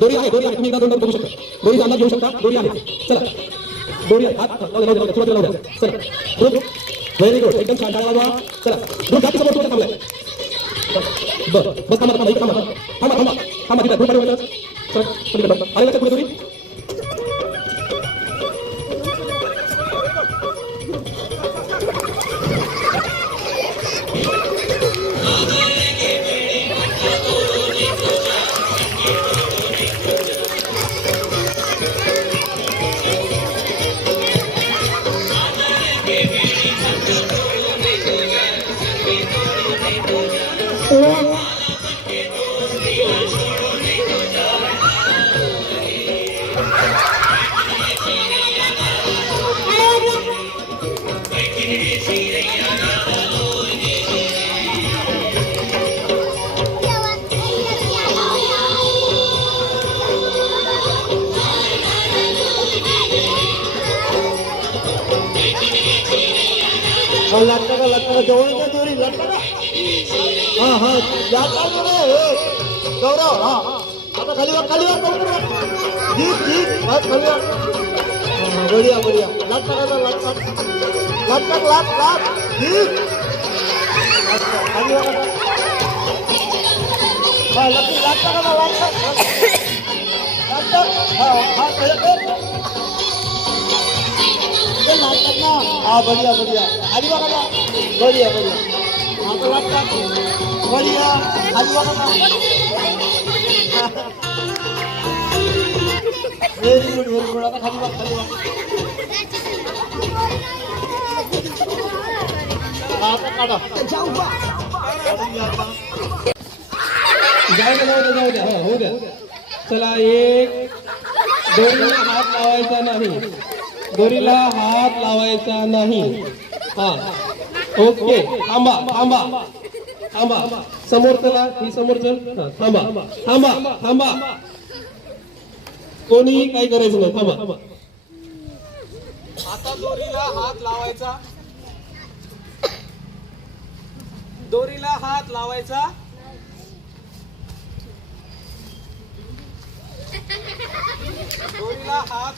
दोरी आहे तुम्ही एकदा दोन बघू शकता दोरीचा अंदाज घेऊ शकता दोरी आहे चला दोरी आहे हात लावू द्या सुरुवातीला लावू द्या चला गुड व्हेरी गुड एकदम छान टाळा वाजवा चला ग्रुप जाती समोर तुमचा थांबलाय बस थांबा तिथे ग्रुप आले चला पलीकडे आले लक्षात पुढे दोरी लटका जवळच्या दोरी लटका हा गौरव हा आता खाली बढ़िया लटका हाँ बढ़िया आगे बघा बढ़िया आता लागतात बढ़िया आगे बघा व्हेरी गुड आता खाली बघ आता काढा जाऊ द्या हो द्या चला एक दोरीला हात लावायचा नाही हा ओके थांबा समोर चला ही समोर चल थांबा कोणी काही करायचं नाही थांबा आता दोरीला हात लावायचा दोरीला हात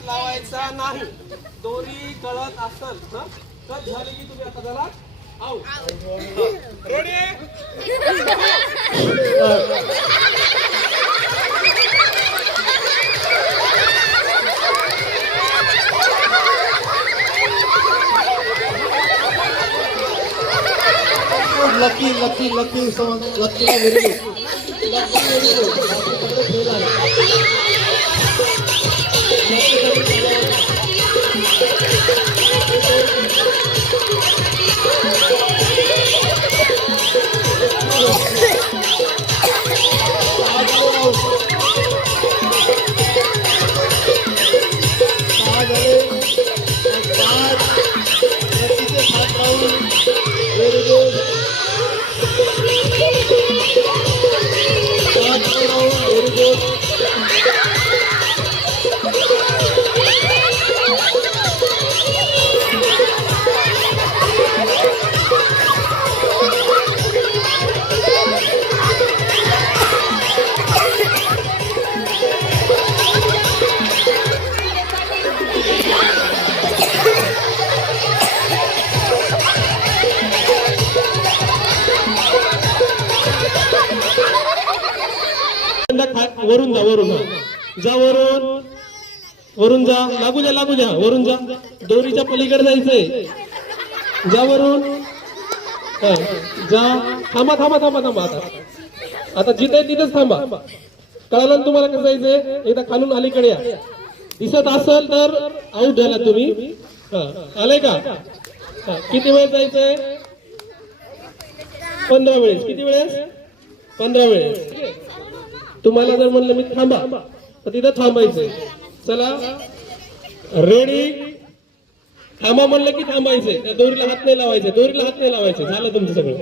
लावायचा नाही दोरी कळत असेल कट झाली की तुम्ही आता त्याला लकी सॉन्ग लकीला व्हेरी वरून जा लागू द्या वरून जा दोरीच्या पलीकडे जायचंय जा वरून जा थांबा आता जिथे तिथेच थांबा कळालं तुम्हाला कसं जायचंय एकदा खालून अलीकडे या दिसत असेल तर आउट झाला तुम्ही आले का किती वेळ जायचंय 15 वेळेस किती वेळेस 15 वेळेस तुम्हाला जर म्हणलं मी थांबा तर तिथं थांबायचंय चला रेडी थांबा म्हणलं की थांबायचंय दोरीला हात नाही लावायचे झालं तुमचं सगळं